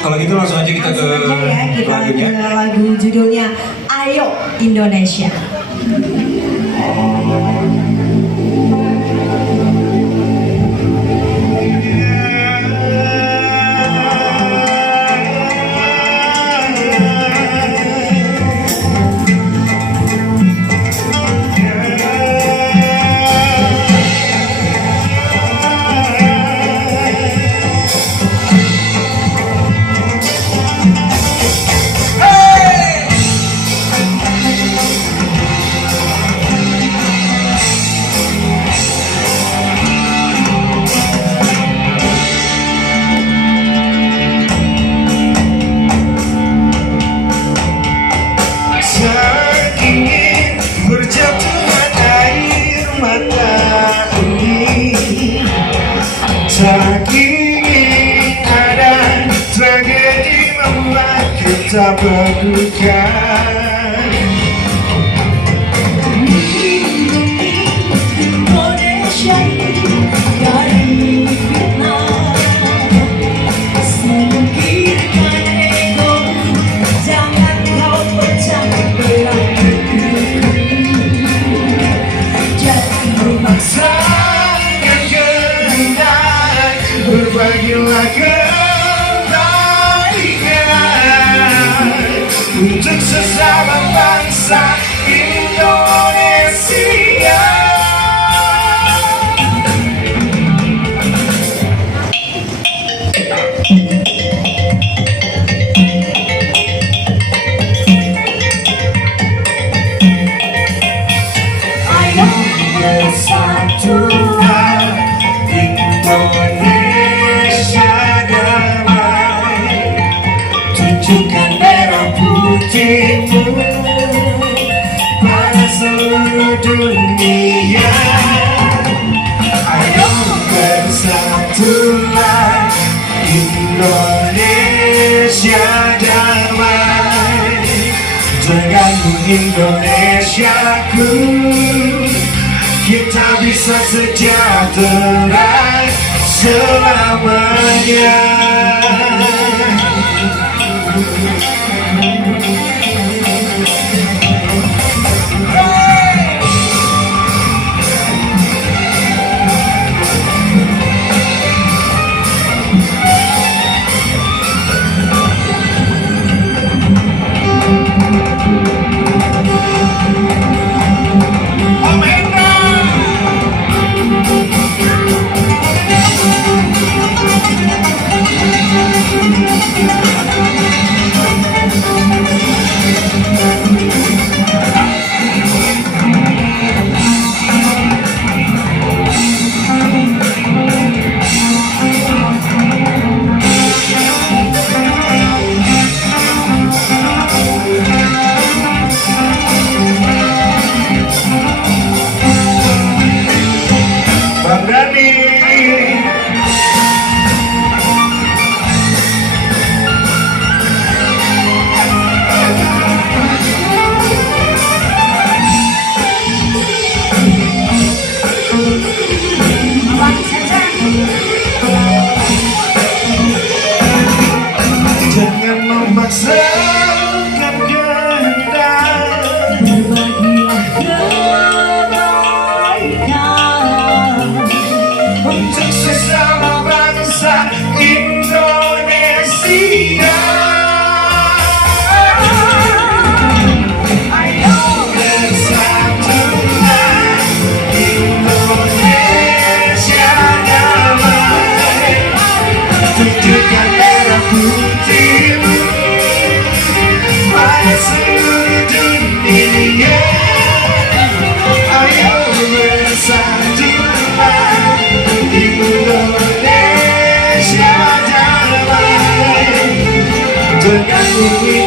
Kalau gitu langsung aja kita ke kita lagunya. ke lagu judulnya Ayo Indonesia. Tak ingin ada tragedi membuat kita berduka. Indonesia dari fitnah, singkirkan ego, jangan kau pecah belah. Jadi Paksa berbagilah kebaikan untuk sesama bangsa Indonesia. ayo bersatulah Indonesia damai, tunjukkan merah putihmu pada seluruh dunia. Ayo bersatulah Indonesia damai, denganmu Indonesiaku kita bisa sejahtera selamanya. Jangan memaksakan kehendak, berbagilah kebaikan untuk sesama bangsa Indonesia. Ayo bersatulah Indonesia damai, tunjukkan merah putihmu pada seluruh dunia. Ayo bersatulah Indonesia damai, denganmu